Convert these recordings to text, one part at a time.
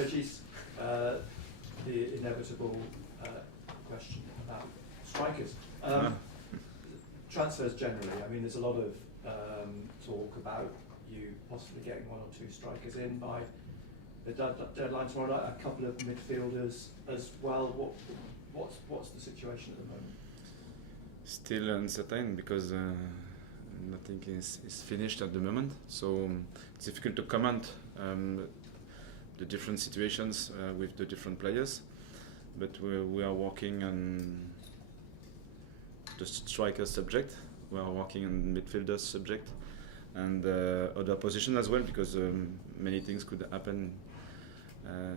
Régis, the inevitable question about strikers. Transfers generally, I mean, there's a lot of talk about you possibly getting one or two strikers in by the deadline tomorrow night, a couple of midfielders as well. What's the situation at the moment? Still uncertain because nothing is finished at the moment, so it's difficult to comment the different situations with the different players, but we are working on the striker subject, we are working on midfielder subject and other position as well, because many things could happen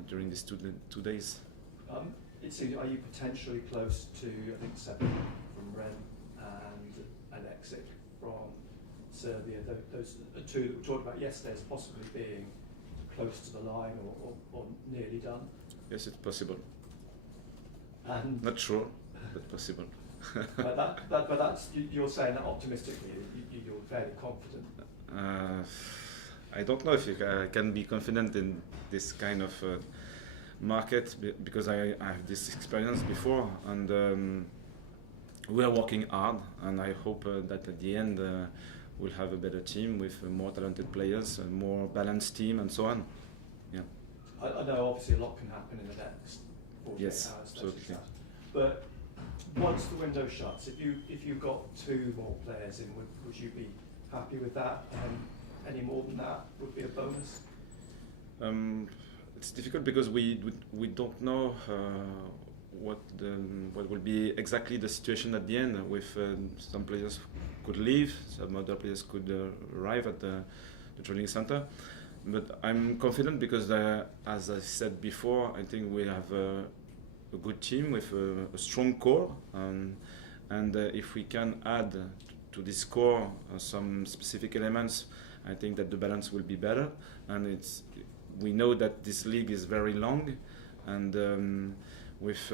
during these two days. It seems, are you potentially close to, I think, 7 from Ren and an exit from Serbia? Those two that we talked about yesterday as possibly being close to the line or nearly done? Yes, it's possible. And not sure, but possible. but that's, you're saying that optimistically, you're fairly confident? I don't know if I can be confident in this kind of market, because I have this experience before, and we are working hard, and I hope that at the end we'll have a better team with more talented players, a more balanced team, and so on. Yeah. I know obviously a lot can happen in the next 48 yes, hours. absolutely. But once the window shuts, if you got 2 more players in, would you be happy with that? Any more than that would be a bonus? It's difficult because we don't know what will be exactly the situation at the end. With some players could leave, some other players could arrive at the training center. But I'm confident because, as I said before, I think we have a good team with a strong core, and if we can add to this core some specific elements, I think that the balance will be better. And we know that this league is very long, and with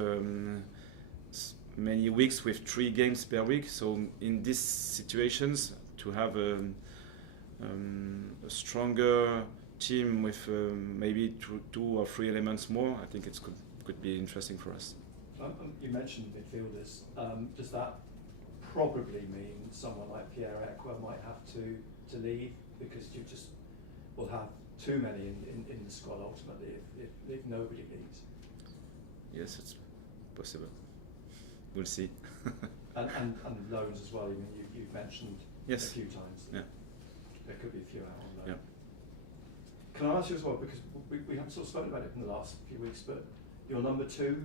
many weeks with 3 games per week. So in these situations, to have a stronger team with maybe 2 or 3 elements more, I think it could be interesting for us. You mentioned midfielders. Does that probably mean someone like Pierre Ekwa might have to leave, because you just will have too many in the squad ultimately if nobody leaves? Yes, it's possible. We'll see. and loans as well. I mean, you've mentioned yes. a few times. Yeah. There could be a few out on loan. Yeah. Can I ask you as well, because we haven't sort of spoken about it in the last few weeks, but your number 2,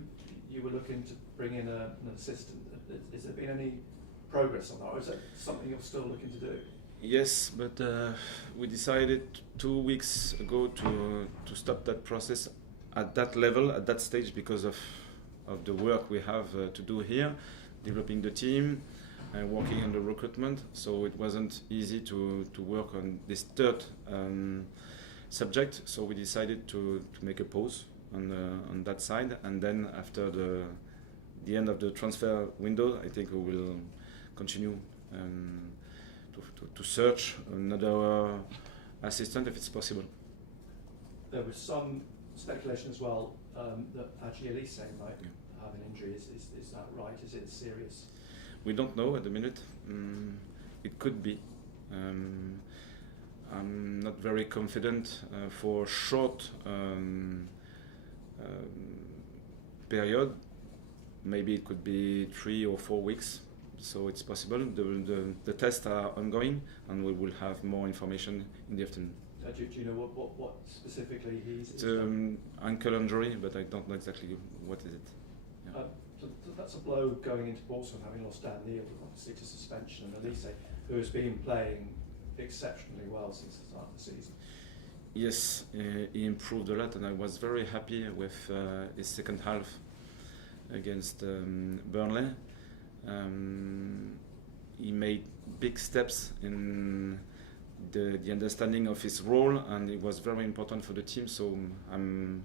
you were looking to bring in an assistant. Has there been any progress on that, or is that something you're still looking to do? Yes, but we decided 2 weeks ago to stop that process at that level, at that stage, because of the work we have to do here, developing the team and working on the recruitment. So it wasn't easy to work on this third subject. So we decided to make a pause on that side, and then after the end of the transfer window, I think we will continue to search another assistant if it's possible. There was some speculation as well that Hadji Elise might have an injury. Is that right? Is it serious? We don't know at the minute. It could be. I'm not very confident for short period. Maybe it could be 3 or 4 weeks. So it's possible. The tests are ongoing, and we will have more information in the afternoon. Do you know what specifically he's? It's ankle injury, but I don't know exactly what is it. Yeah. So that's a blow going into Portsmouth, having lost Dan Neil, obviously to suspension, and Elise, who has been playing exceptionally well since the start of the season. Yes, he improved a lot, and I was very happy with his second half against Burnley. He made big steps in the understanding of his role, and it was very important for the team. So I'm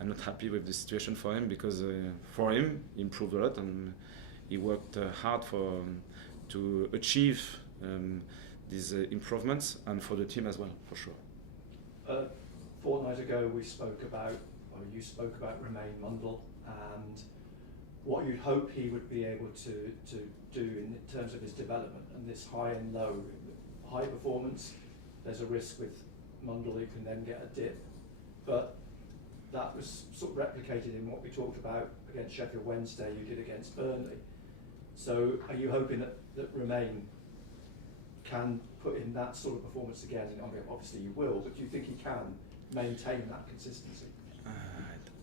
not happy with the situation for him, because for him he improved a lot, and he worked hard to achieve these improvements, and for the team as well, for sure. A fortnight ago we spoke about you spoke about Romain Mundle and what you'd hope he would be able to do in terms of his development, and this high and low. High performance, there's a risk with Mundle, you can then get a dip, but that was sort of replicated in what we talked about against Sheffield Wednesday, you did against Burnley. So are you hoping that Romain can put in that sort of performance again? I mean, obviously you will, but do you think he can maintain that consistency?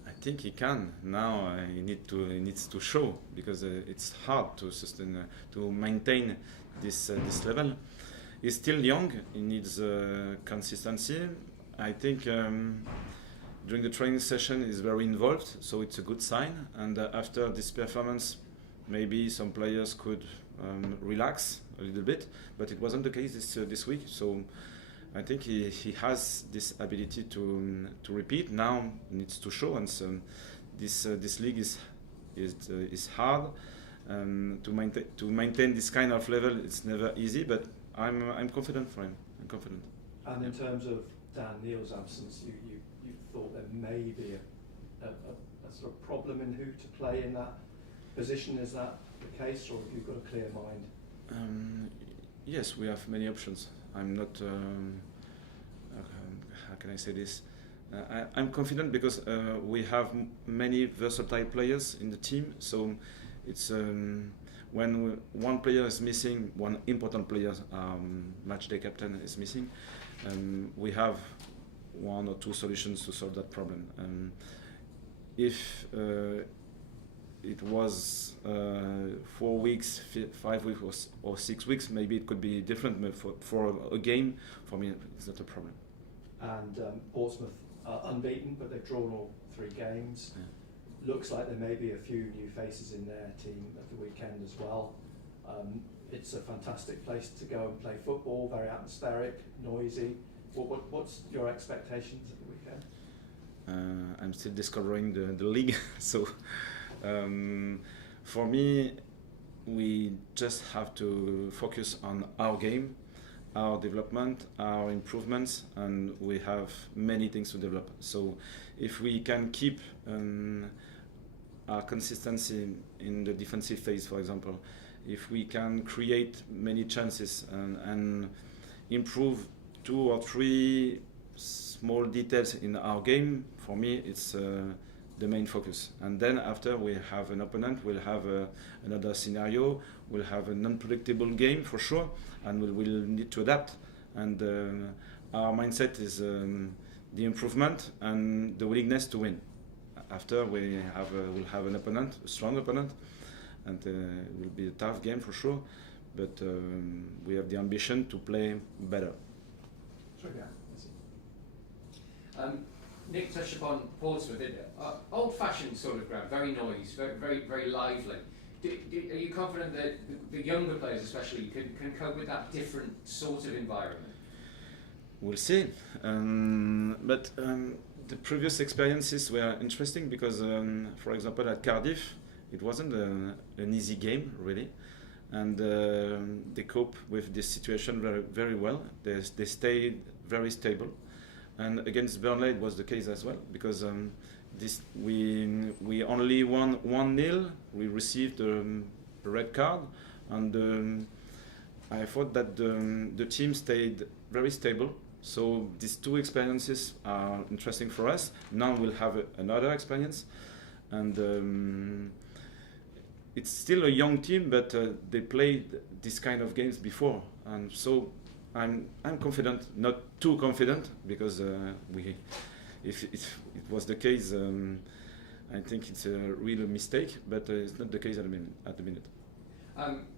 I think he can. Now he needs to show, because it's hard to sustain, to maintain this level. He's still young. He needs consistency. I think during the training session he's very involved, so it's a good sign. And after this performance, maybe some players could relax a little bit, but it wasn't the case this week. So I think he has this ability to repeat. Now he needs to show, and so this league is hard. To maintain this kind of level, it's never easy, but I'm confident for him. I'm confident. And in terms of Dan Neil's absence, you thought there may be a sort of problem in who to play in that position. Is that the case, or have you got a clear mind? Yes, we have many options. I'm not. How can I say this? I'm confident because we have many versatile players in the team. So it's when one player is missing, one important player, match day captain, is missing, we have one or two solutions to solve that problem. If it was 4 weeks, 5 weeks, or 6 weeks, maybe it could be different. But for a game, for me, it's not a problem. And Portsmouth are unbeaten, but they've drawn all 3 games. Yeah. Looks like there may be a few new faces in their team at the weekend as well. It's a fantastic place to go and play football, very atmospheric, noisy. What's your expectations at the weekend? I'm still discovering the league, so for me, we just have to focus on our game, our development, our improvements, and we have many things to develop. So if we can keep our consistency in the defensive phase, for example, if we can create many chances and improve 2 or 3 small details in our game, for me it's the main focus. And then after we have an opponent, we'll have another scenario, we'll have an unpredictable game for sure, and we'll need to adapt. And our mindset is the improvement and the willingness to win. After we'll have an opponent, a strong opponent, and it will be a tough game for sure, but we have the ambition to play better. Sure, yeah. Nick touched upon Portsmouth, old-fashioned sort of ground, very noisy, very lively. Are you confident that the younger players especially can cope with that different sort of environment? We'll see. But the previous experiences were interesting because, for example, at Cardiff, it wasn't an easy game, really. And they cope with this situation very, very well. They stayed very stable. And against Burnley, it was the case as well, because we only won 1-0. We received a red card, and I thought that the team stayed very stable. So these 2 experiences are interesting for us. Now we'll have another experience, and it's still a young team, but they played this kind of games before, and so I'm confident, not too confident, because if it was the case, I think it's a real mistake, but it's not the case at the minute.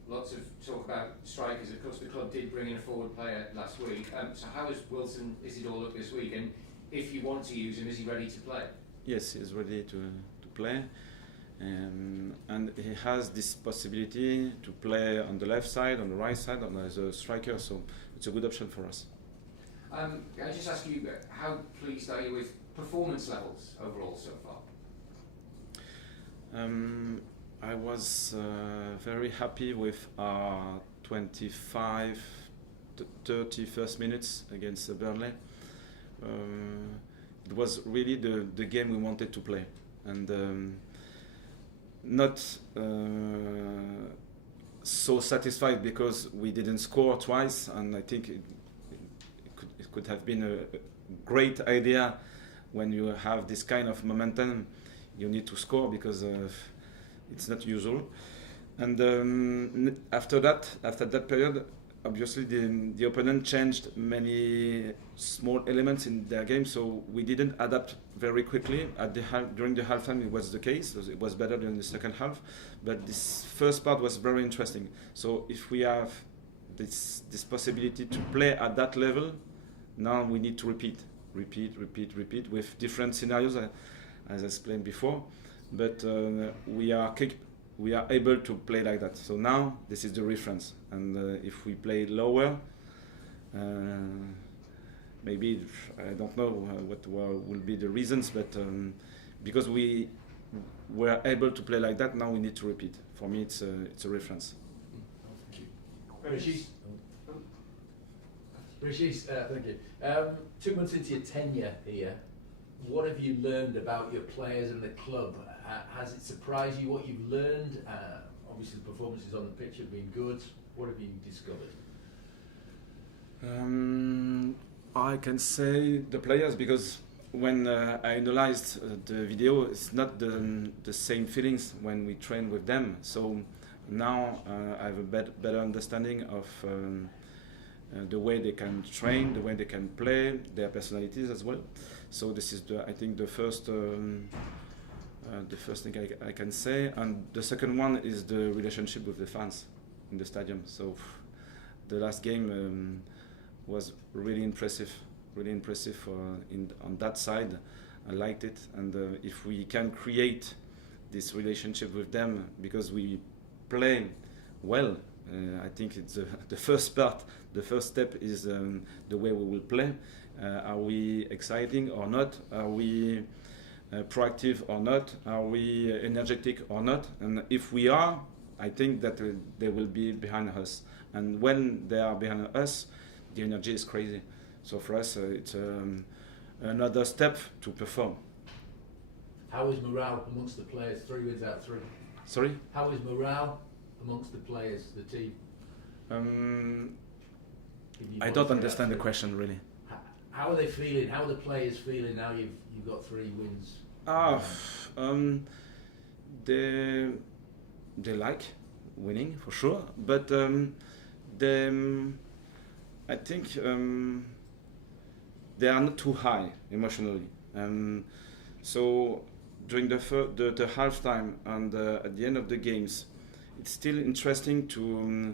Lots of talk about strikers. Of course, the club did bring in a forward player last week. So how is Wilson Isidore look this week? And if you want to use him, is he ready to play? Yes, he's ready to play. And he has this possibility to play on the left side, on the right side, and as a striker, so it's a good option for us. I just ask you, how pleased are you with performance levels overall so far? I was very happy with our 25 to 30 first minutes against Burnley. it was really the game we wanted to play, and not so satisfied because we didn't score twice, and I think it could have been a great idea. When you have this kind of momentum, you need to score because it's not usual. And after that period, obviously the opponent changed many small elements in their game, so we didn't adapt very quickly. During the halftime, it was the case. So it was better during the second half, but this first part was very interesting. So if we have this possibility to play at that level, now we need to repeat with different scenarios, as I explained before. But we are able to play like that. So now this is the reference. And if we play lower, maybe I don't know what will be the reasons, but because we were able to play like that, now we need to repeat. For me, it's a reference. Thank you. Régis, thank you. 2 months into your tenure here, what have you learned about your players and the club? Has it surprised you what you've learned? Obviously, the performances on the pitch have been good. What have you discovered? I can say the players, because when I analyzed the video, it's not the same feelings when we train with them. So now I have a better understanding of the way they can train, the way they can play, their personalities as well. So this is I think the first thing I can say. And the second one is the relationship with the fans in the stadium. So the last game was really impressive on that side. I liked it, and if we can create this relationship with them, because we play well, I think it's the first part. The first step is the way we will play. Are we exciting or not? Are we proactive or not? Are we energetic or not? And if we are, I think that they will be behind us. And when they are behind us, the energy is crazy. So for us, it's another step to perform. How is morale amongst the players? 3 wins out of 3. Sorry? How is morale amongst the players, the team? I don't understand the question really. How are they feeling? How are the players feeling now you've got 3 wins? They like winning for sure, but I think they are not too high emotionally. So during the halftime and at the end of the games, it's still interesting to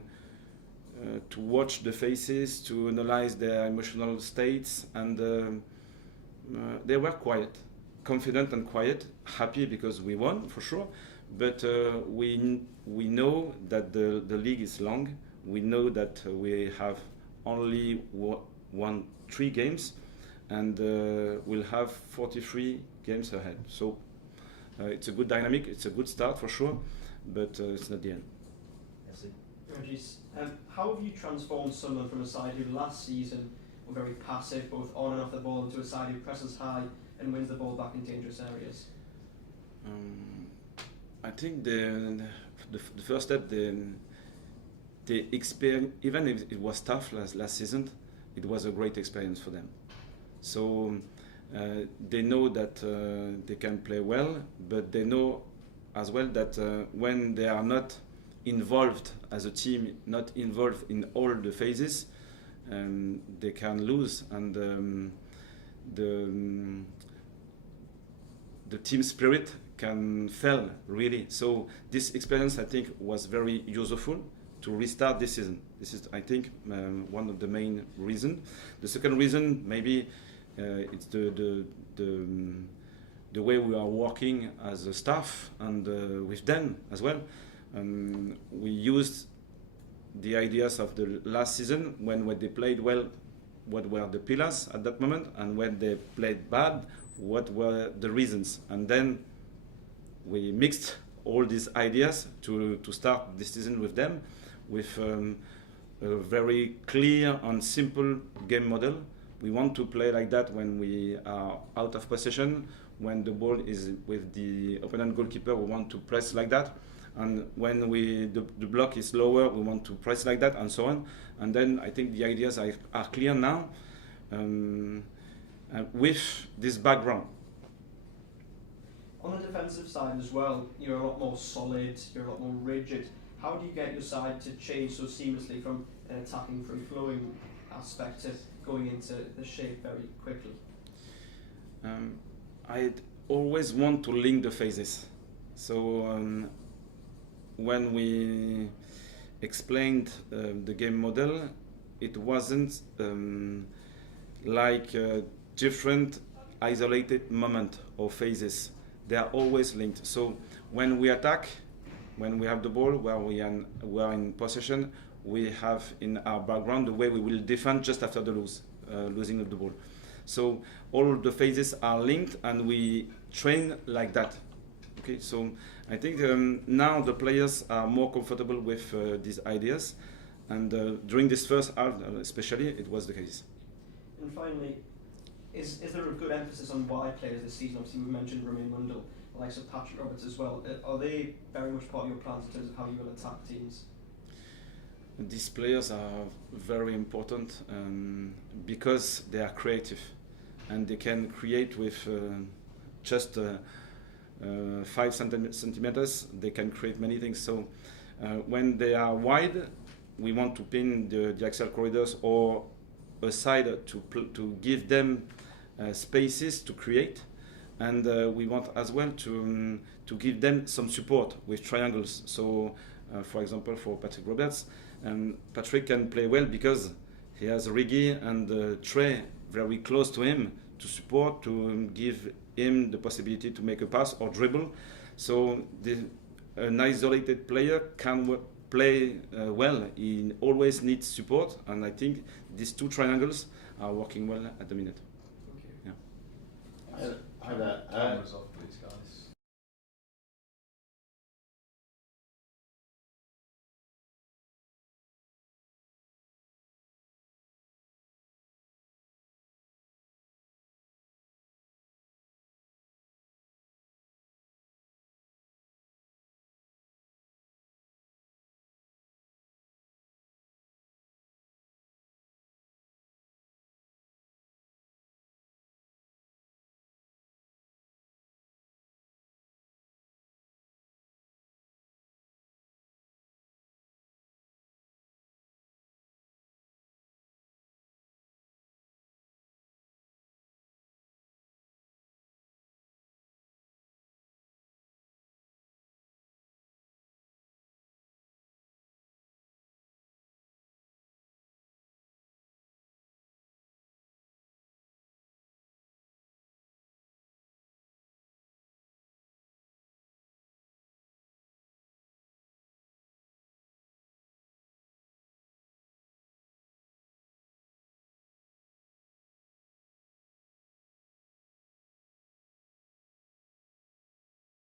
watch the faces, to analyze their emotional states, and they were quiet, confident and quiet, happy because we won for sure. But we know that the league is long. We know that we have only won 3 games, and we'll have 43 games ahead. So it's a good dynamic. It's a good start for sure, but it's not the end. Régis, how have you transformed Sunderland from a side who last season were very passive, both on and off the ball, into a side who presses high and wins the ball back in dangerous areas? I think the first step, the experience, even if it was tough last season, it was a great experience for them. So they know that they can play well, but they know as well that when they are not involved as a team, not involved in all the phases, they can lose, and the team spirit can fail really. So this experience, I think, was very useful to restart this season. This is, I think, one of the main reasons. The second reason, maybe, it's the way we are working as a staff and with them as well. We used the ideas of the last season when they played well, what were the pillars at that moment, and when they played bad, what were the reasons. And then we mixed all these ideas to start this season with them, with a very clear and simple game model, we want to play like that when we are out of possession. When the ball is with the opponent goalkeeper, we want to press like that. And when the block is lower, we want to press like that, and so on. And then I think the ideas are clear now with this background. On the defensive side as well, you're a lot more solid, you're a lot more rigid. How do you get your side to change so seamlessly from an attacking, free-flowing aspect to going into the shape very quickly? I always want to link the phases. So when we explained the game model, it wasn't like different isolated moment or phases. They are always linked. So when we attack, when we have the ball, where we are in possession, we have in our background the way we will defend just after the losing of the ball. So all the phases are linked, and we train like that. Okay, so I think now the players are more comfortable with these ideas, and during this first half, especially, it was the case. And finally, is there a good emphasis on wide players this season? Obviously, we mentioned Romain Mundell, the likes of Patrick Roberts as well. Are they very much part of your plans in terms of how you will attack teams? These players are very important because they are creative, and they can create with just 5 centimeters. They can create many things. So when they are wide, we want to pin the axial corridors or a side to give them spaces to create, and we want as well to give them some support with triangles. So for example, for Patrick Roberts, Patrick can play well because he has Régis and Trey very close to him to support, to give him the possibility to make a pass or dribble. So an isolated player can play well. He always needs support, and I think these two triangles are working well at the minute. Thank you. Yeah. Hi there. Cameras off, please, guys.